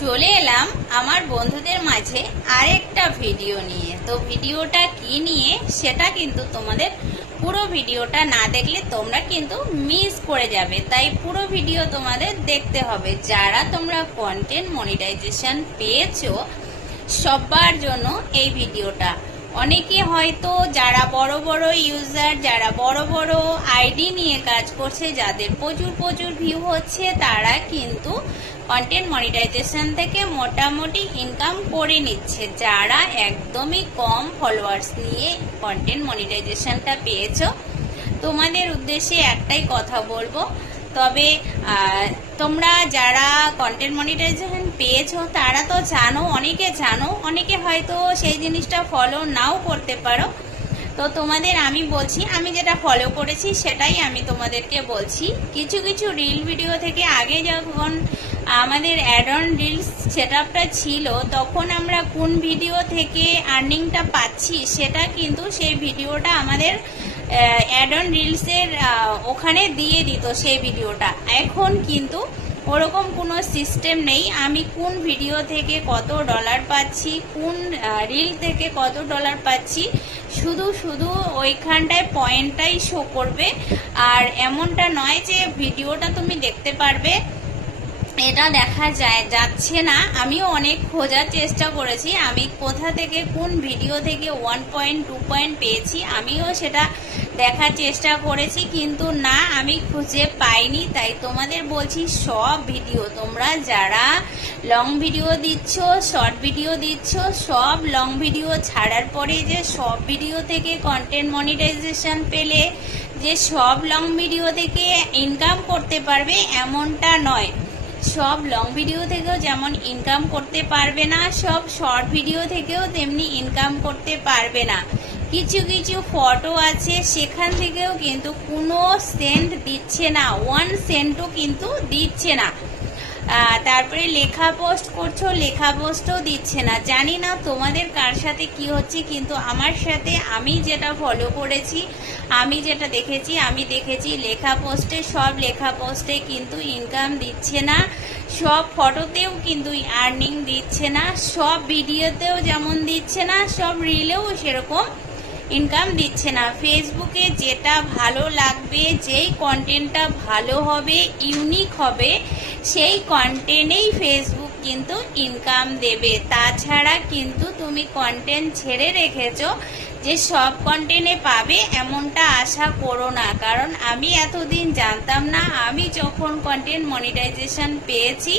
চলে এলাম আমার বন্ধুদের মাঝে আরেকটা ভিডিও নিয়ে। তো ভিডিওটা কি নিয়ে সেটা কিন্তু তোমাদের পুরো ভিডিওটা না দেখলে তোমরা কিন্তু মিস করে যাবে, তাই পুরো ভিডিও তোমাদের দেখতে হবে। যারা তোমরা কন্টেন্ট মনিটাইজেশন পেয়েছো সবার জন্য এই ভিডিওটা। অনেকে হয়তো যারা বড় বড় ইউজার, যারা বড় বড় আইডি নিয়ে কাজ করছে, যাদের প্রচুর ভিউ হচ্ছে, তারা কিন্তু কন্টেন্ট মনিটাইজেশন থেকে মোটামুটি ইনকাম করে নিচ্ছে। যারা একদমই কম ফলোয়ার্স নিয়ে কন্টেন্ট মনিটাইজেশনটা পেয়েছো, তোমাদের উদ্দেশ্যে একটাই কথা বলবো। তবে তোমরা যারা কন্টেন্ট মনিটাইজেশন পেয়েছো তারা তো জানো, অনেকে হয়তো সেই জিনিসটা ফলো নাও করতে পারো। তো তোমাদের আমি বলছি, আমি যেটা ফলো করেছি সেটাই আমি তোমাদেরকে বলছি। কিছু রিল ভিডিও থেকে আগে যখন আমাদের অ্যাড অন রিলস সেটআপটা ছিল, তখন আমরা কোন ভিডিও থেকে আর্নিংটা পাচ্ছি সেটা কিন্তু সেই ভিডিওটা আমাদের অ্যাড অন রিলসের ওখানে দিয়ে দিত সেই ভিডিওটা। এখন কিন্তু ওরকম কোনো সিস্টেম নেই। আমি কোন ভিডিও থেকে কত ডলার পাচ্ছি, কোন রিল থেকে কত ডলার পাচ্ছি, শুধু ওইখানটায় পয়েন্টটাই শো করবে। আর এমনটা নয় যে ভিডিওটা তুমি দেখতে পারবে, এটা দেখা যাচ্ছে না। আমিও অনেক খোঁজার চেষ্টা করেছি, আমি কোথা থেকে কোন ভিডিও থেকে 1 পয়েন্ট 2 পয়েন্ট পেয়েছি, আমিও সেটা দেখার চেষ্টা করেছি, কিন্তু না, আমি খুঁজে পাইনি। তাই তোমাদের বলছি, সব ভিডিও তোমরা যারা লং ভিডিও দিচ্ছ, শর্ট ভিডিও দিচ্ছ, সব লং ভিডিও ছাড়ার পরে যে সব ভিডিও থেকে কন্টেন্ট মনিটাইজেশন পেলে যে সব লং ভিডিও থেকে ইনকাম করতে পারবে এমনটা নয়। সব লং ভিডিও থেকেও যেমন ইনকাম করতে পারবে না, সব শর্ট ভিডিও থেকেও তেমনি ইনকাম করতে পারবে না। কিছু ফটো আছে সেখান থেকেও কিন্তু কোনো সেন্ট দিচ্ছে না, 1 সেন্টও কিন্তু দিচ্ছে না। তারপরে লেখা পোস্ট করছো, লেখা পোস্টও দিচ্ছে না। জানি না তোমাদের কার সাথে কি হচ্ছে, কিন্তু আমার সাথে আমি যেটা ফলো করেছি, আমি যেটা দেখেছি, আমি দেখেছি সব লেখা পোস্টে কিন্তু ইনকাম দিচ্ছে না, সব ফটোতেও কিন্তু আর্নিং দিচ্ছে না, সব ভিডিওতেও যেমন দিচ্ছে না, সব রিলেও সেরকম ইনকাম দিচ্ছে না। ফেসবুকে যেটা ভালো লাগবে, যেই কন্টেন্টটা ভালো হবে, ইউনিক হবে, সেই কন্টেন্টেই ফেসবুক কিন্তু ইনকাম দেবে। তাছাড়া কিন্তু তুমি কন্টেন্ট ছেড়ে রেখেছো যে সব কন্টেন্টে পাবে এমনটা আশা করো না। কারণ আমি এতদিন জানতাম না, আমি যখন কন্টেন্ট মনিটাইজেশন পেয়েছি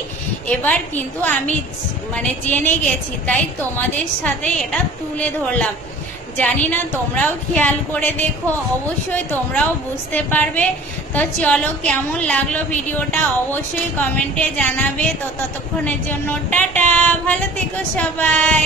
এবার কিন্তু আমি জেনে গেছি, তাই তোমাদের সাথে এটা তুলে ধরলাম। জানি না তোমরাও খেয়াল করে দেখো, অবশ্যই তোমরাও বুঝতে পারবে। তো চলো, কেমন লাগলো ভিডিওটা অবশ্যই কমেন্টে জানাবে। তো ততক্ষণের জন্য টাটা, ভালো থেকো সবাই।